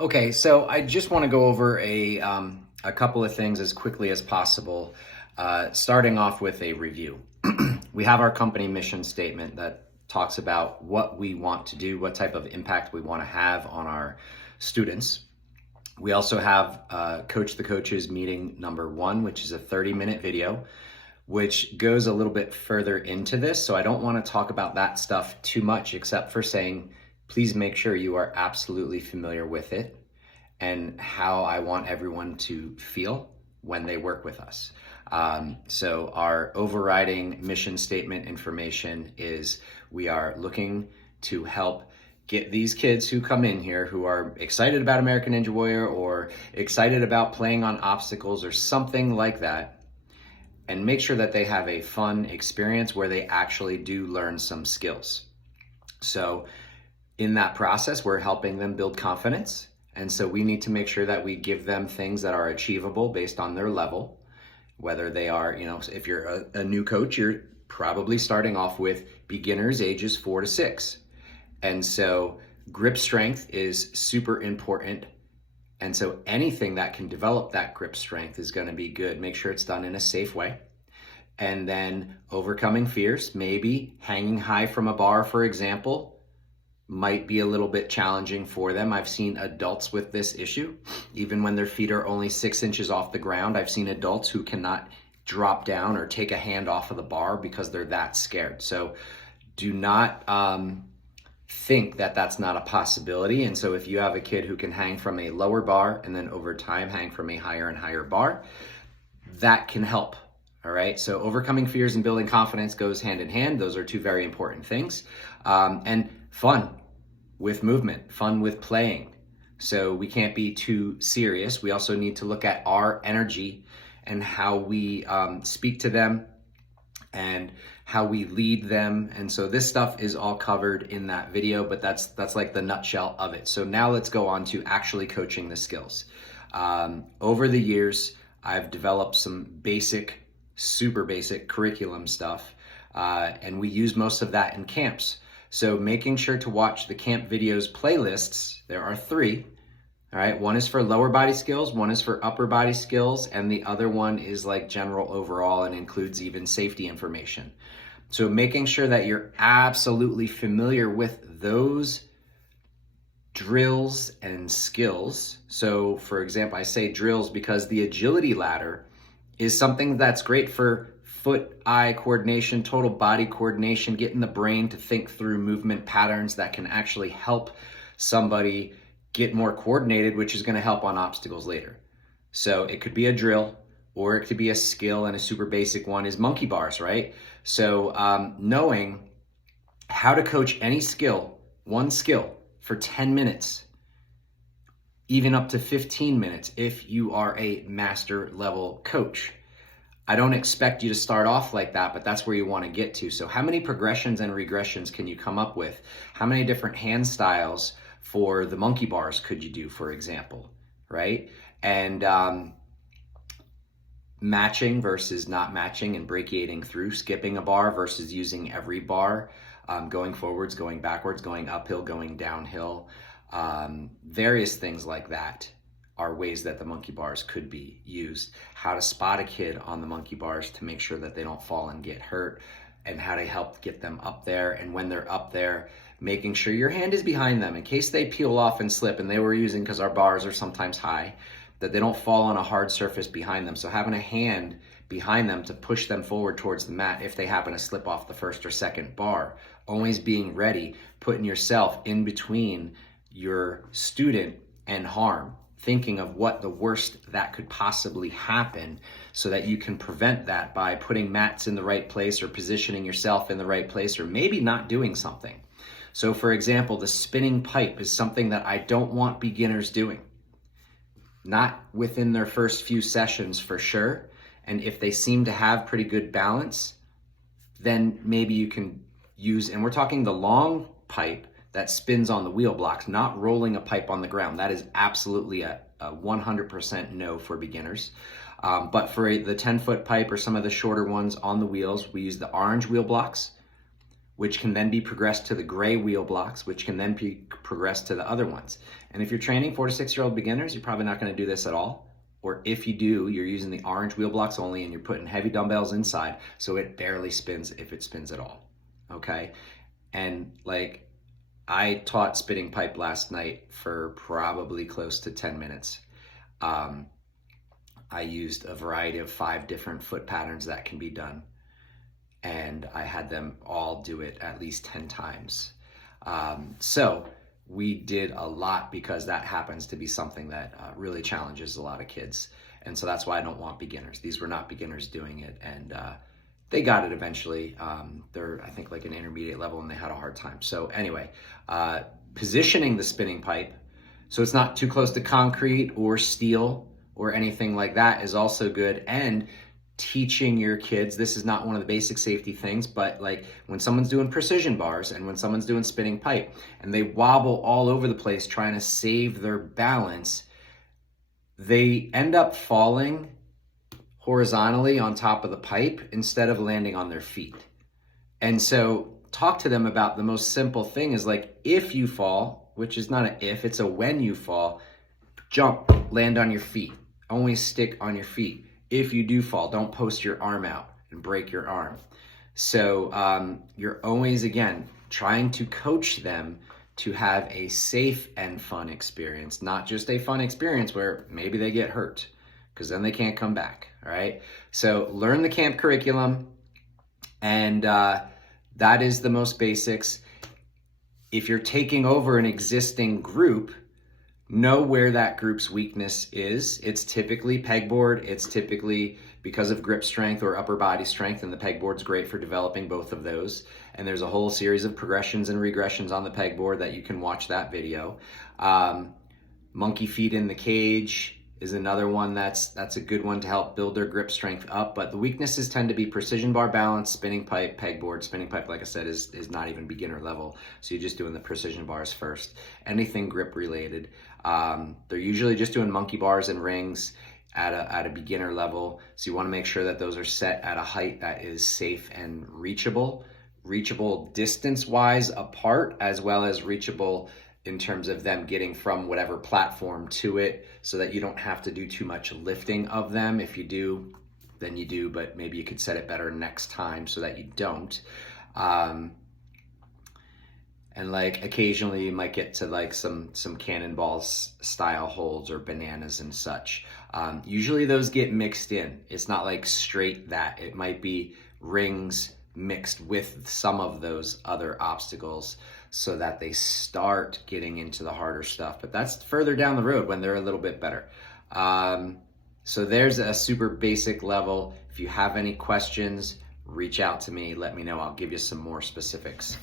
Okay, so I just want to go over a couple of things as quickly as possible, starting off with a review. We have our company mission statement that talks about what we want to do, what type of impact we want to have on our students. We also have Coach the Coaches meeting number one, which is a 30-minute video, which goes a little bit further into this. So I don't want to talk about that stuff too much, except for saying, please make sure you are absolutely familiar with it and how I want everyone to feel when they work with us. So our overriding mission statement information is we are looking to help get these kids who come in here who are excited about American Ninja Warrior or excited about playing on obstacles or something like that, and make sure that they have a fun experience where they actually do learn some skills. So in that process, we're helping them build confidence. And so we need to make sure that we give them things that are achievable based on their level, whether they are, if you're a new coach, you're probably starting off with beginners ages 4 to 6. And so grip strength is super important. And so anything that can develop that grip strength is going to be good. Make sure it's done in a safe way. And then overcoming fears, maybe hanging high from a bar, for example, might be a little bit challenging for them. I've seen adults with this issue, even when their feet are only 6 inches off the ground. I've seen adults who cannot drop down or take a hand off of the bar because they're that scared. So do not think that that's not a possibility. And so if you have a kid who can hang from a lower bar and then over time hang from a higher and higher bar, that can help. All right. So overcoming fears and building confidence goes hand in hand. Those are two very important things. And fun with movement, fun with playing. So we can't be too serious. We also need to look at our energy and how we speak to them and how we lead them. And so this stuff is all covered in that video, but that's like the nutshell of it. So now let's go on to actually coaching the skills. Over the years, I've developed some super basic curriculum stuff, and we use most of that in camps. So making sure to watch the camp videos playlists. There are 3. All right, one is for lower body skills, one is for upper body skills, and the other one is like general overall and includes even safety information. So making sure that you're absolutely familiar with those drills and skills. So for example, I say drills because the agility ladder is something that's great for foot-eye coordination, total body coordination, getting the brain to think through movement patterns that can actually help somebody get more coordinated, which is going to help on obstacles later. So it could be a drill, or it could be a skill, and a super basic one is monkey bars, right? So knowing how to coach any skill, one skill, for 10 minutes, even up to 15 minutes if you are a master level coach. I don't expect you to start off like that, but that's where you want to get to. So how many progressions and regressions can you come up with? How many different hand styles for the monkey bars could you do, for example, right? And matching versus not matching and brachiating through, skipping a bar versus using every bar, going forwards, going backwards, going uphill, going downhill, various things like that are ways that the monkey bars could be used. How to spot a kid on the monkey bars to make sure that they don't fall and get hurt, and how to help get them up there. And when they're up there, making sure your hand is behind them in case they peel off and slip, and they were using, because our bars are sometimes high, that they don't fall on a hard surface behind them. So having a hand behind them to push them forward towards the mat if they happen to slip off the first or second bar. Always being ready, putting yourself in between your student and harm, thinking of what the worst that could possibly happen so that you can prevent that by putting mats in the right place or positioning yourself in the right place, or maybe not doing something. So for example, the spinning pipe is something that I don't want beginners doing. Not within their first few sessions for sure. And if they seem to have pretty good balance, then maybe you can use, and we're talking the long pipe that spins on the wheel blocks, not rolling a pipe on the ground. That is absolutely a 100% no for beginners. But for the 10-foot pipe or some of the shorter ones on the wheels, we use the orange wheel blocks which can then be progressed to the gray wheel blocks, which can then be progressed to the other ones. And if you're training 4 to 6 year old beginners, you're probably not going to do this at all. Or if you do, you're using the orange wheel blocks only and you're putting heavy dumbbells inside, so it barely spins, if it spins at all. Okay? And like, I taught spinning pipe last night for probably close to 10 minutes. I used a variety of 5 different foot patterns that can be done, and I had them all do it at least 10 times. So we did a lot because that happens to be something that really challenges a lot of kids. And so that's why I don't want beginners. These were not beginners doing it, and they got it eventually. They're, I think, like an intermediate level, and they had a hard time. So anyway, positioning the spinning pipe so it's not too close to concrete or steel or anything like that is also good. And teaching your kids, this is not one of the basic safety things, but like when someone's doing precision bars and when someone's doing spinning pipe and they wobble all over the place trying to save their balance, they end up falling horizontally on top of the pipe instead of landing on their feet. And so talk to them about the most simple thing is like, if you fall, which is not an if, it's a when you fall, jump, land on your feet. Always stick on your feet. If you do fall, don't post your arm out and break your arm. So you're always, again, trying to coach them to have a safe and fun experience, not just a fun experience where maybe they get hurt, because then they can't come back, all right? So learn the camp curriculum, and that is the most basics. If you're taking over an existing group, know where that group's weakness is. It's typically pegboard. It's typically because of grip strength or upper body strength, and the pegboard's great for developing both of those. And there's a whole series of progressions and regressions on the pegboard that you can watch that video. Monkey feet in the cage is another one that's a good one to help build their grip strength up. But the weaknesses tend to be precision bar balance, spinning pipe, pegboard. Spinning pipe, like I said, is not even beginner level. So you're just doing the precision bars first. Anything grip related. They're usually just doing monkey bars and rings at a beginner level. So you want to make sure that those are set at a height that is safe and reachable distance-wise apart, as well as reachable in terms of them getting from whatever platform to it, so that you don't have to do too much lifting of them. If you do, then you do, but maybe you could set it better next time so that you don't. And like occasionally you might get to like some cannonballs style holds or bananas and such. Usually those get mixed in. It's not like straight that. It might be rings mixed with some of those other obstacles so that they start getting into the harder stuff. But that's further down the road when they're a little bit better. So there's a super basic level. If you have any questions, reach out to me. Let me know. I'll give you some more specifics.